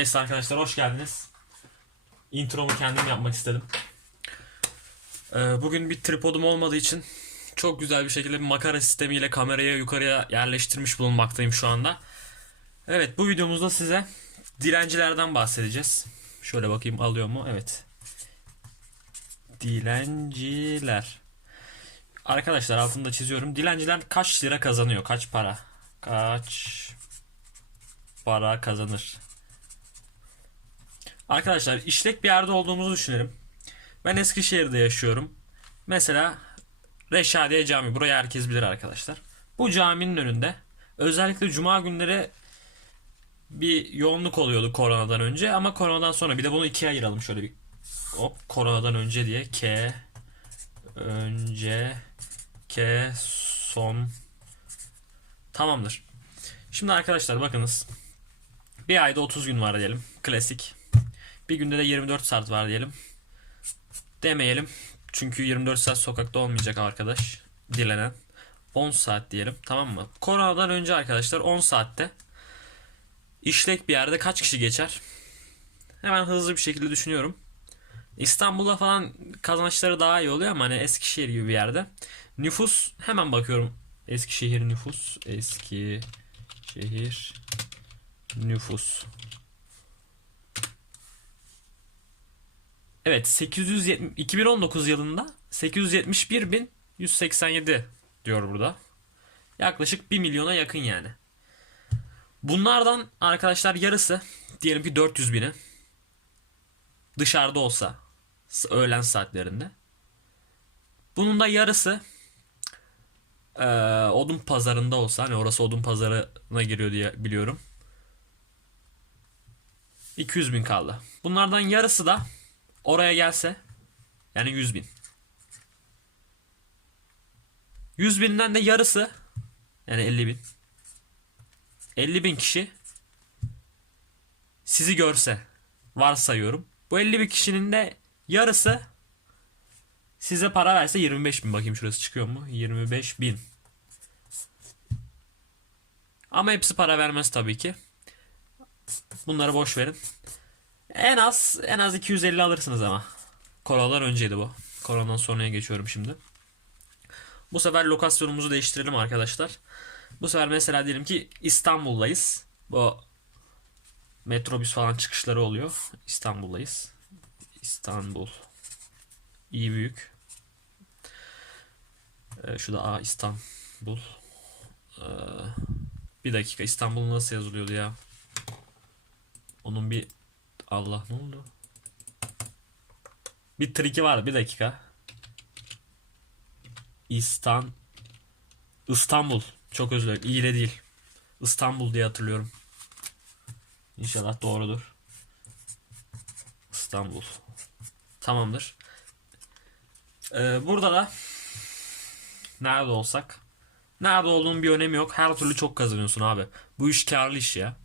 Neyse arkadaşlar hoş geldiniz. Intromu kendim yapmak istedim. Ee, bugün bir tripodum olmadığı için çok güzel bir şekilde bir makara sistemiyle kamerayı yukarıya yerleştirmiş bulunmaktayım şu anda. Evet bu videomuzda size dilencilerden bahsedeceğiz. Şöyle bakayım alıyor mu? Evet. Dilenciler. Arkadaşlar altında çiziyorum. Dilenciler kaç lira kazanıyor? Kaç para? Kaç para kazanır? Arkadaşlar işlek bir yerde olduğumuzu düşünelim. Ben Eskişehir'de yaşıyorum. Mesela Reşadiye Camii. Burayı herkes bilir arkadaşlar. Bu caminin önünde özellikle cuma günleri bir yoğunluk oluyordu koronadan önce ama koronadan sonra bir de bunu ikiye ayıralım şöyle bir hop koronadan önce diye K önce K son tamamdır. Şimdi arkadaşlar bakınız. Bir ayda 30 gün var diyelim. Klasik. Bir günde de 24 saat var diyelim. Demeyelim. Çünkü 24 saat sokakta olmayacak arkadaş. Dilenen. 10 saat diyelim. Tamam mı? Koronadan önce arkadaşlar 10 saatte işlek bir yerde kaç kişi geçer? Hemen hızlı bir şekilde düşünüyorum. İstanbul'da falan kazançları daha iyi oluyor ama hani Eskişehir gibi bir yerde. Nüfus hemen bakıyorum. Eskişehir nüfus. Eskişehir nüfus. Evet 870, 2019 yılında 871.187 diyor burada. Yaklaşık 1 milyona yakın yani. Bunlardan arkadaşlar yarısı diyelim ki 400 bini dışarıda olsa öğlen saatlerinde. Bunun da yarısı eee, odun pazarında olsa hani orası odun pazarına giriyor diye biliyorum. 200 bin kaldı. Bunlardan yarısı da oraya gelse yani 100 bin. 100 binden de yarısı yani 50 bin. 50 bin kişi sizi görse varsayıyorum. Bu 50 bin kişinin de yarısı size para verse 25 bin. Bakayım şurası çıkıyor mu? 25 bin. Ama hepsi para vermez tabii ki. Bunları boş verin. En az en az 250 alırsınız ama. Koronadan önceydi bu. Koronadan sonraya geçiyorum şimdi. Bu sefer lokasyonumuzu değiştirelim arkadaşlar. Bu sefer mesela diyelim ki İstanbul'dayız. Bu metrobüs falan çıkışları oluyor. İstanbul'dayız. İstanbul. İyi büyük. Ee, şu da A İstanbul. Ee, bir dakika İstanbul nasıl yazılıyordu ya? Onun bir Allah ne oldu? Bir triki var bir dakika. İstan İstanbul. Çok özür dilerim. İyi de değil. İstanbul diye hatırlıyorum. İnşallah doğrudur. İstanbul. Tamamdır. Ee, burada da nerede olsak nerede olduğunun bir önemi yok. Her türlü çok kazanıyorsun abi. Bu iş karlı iş ya.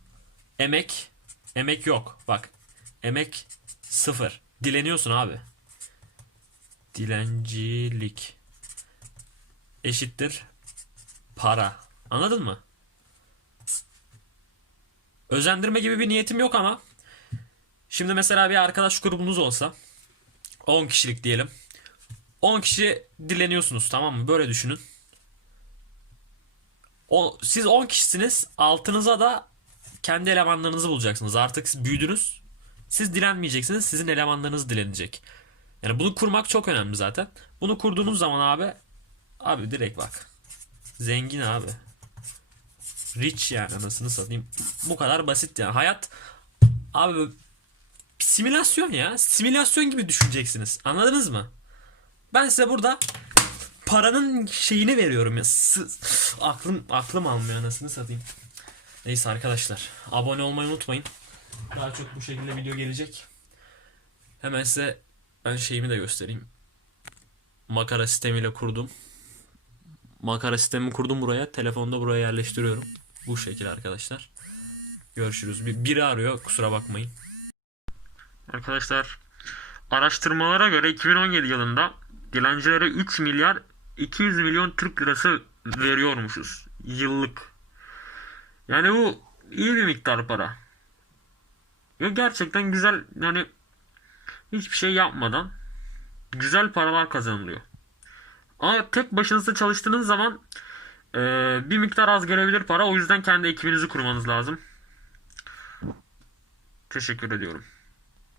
Emek emek yok. Bak. Emek sıfır. Dileniyorsun abi. Dilencilik eşittir para. Anladın mı? Özendirme gibi bir niyetim yok ama şimdi mesela bir arkadaş grubunuz olsa 10 kişilik diyelim. 10 kişi dileniyorsunuz tamam mı? Böyle düşünün. O, siz 10 kişisiniz. Altınıza da kendi elemanlarınızı bulacaksınız. Artık siz büyüdünüz. Siz dilenmeyeceksiniz. Sizin elemanlarınız dilenecek. Yani bunu kurmak çok önemli zaten. Bunu kurduğunuz zaman abi abi direkt bak. Zengin abi. Rich yani anasını satayım. Bu kadar basit yani. Hayat abi simülasyon ya. Simülasyon gibi düşüneceksiniz. Anladınız mı? Ben size burada paranın şeyini veriyorum ya. S- aklım aklım almıyor anasını satayım. Neyse arkadaşlar. Abone olmayı unutmayın. Daha çok bu şekilde video gelecek. Hemen size ben şeyimi de göstereyim. Makara sistemiyle kurdum. Makara sistemi kurdum buraya. Telefonda buraya yerleştiriyorum. Bu şekil arkadaşlar. Görüşürüz. Bir, biri arıyor. Kusura bakmayın. Arkadaşlar araştırmalara göre 2017 yılında dilencilere 3 milyar 200 milyon Türk lirası veriyormuşuz. Yıllık. Yani bu iyi bir miktar para. Ve gerçekten güzel yani hiçbir şey yapmadan güzel paralar kazanılıyor. Ama tek başınıza çalıştığınız zaman e, bir miktar az gelebilir para. O yüzden kendi ekibinizi kurmanız lazım. Teşekkür ediyorum.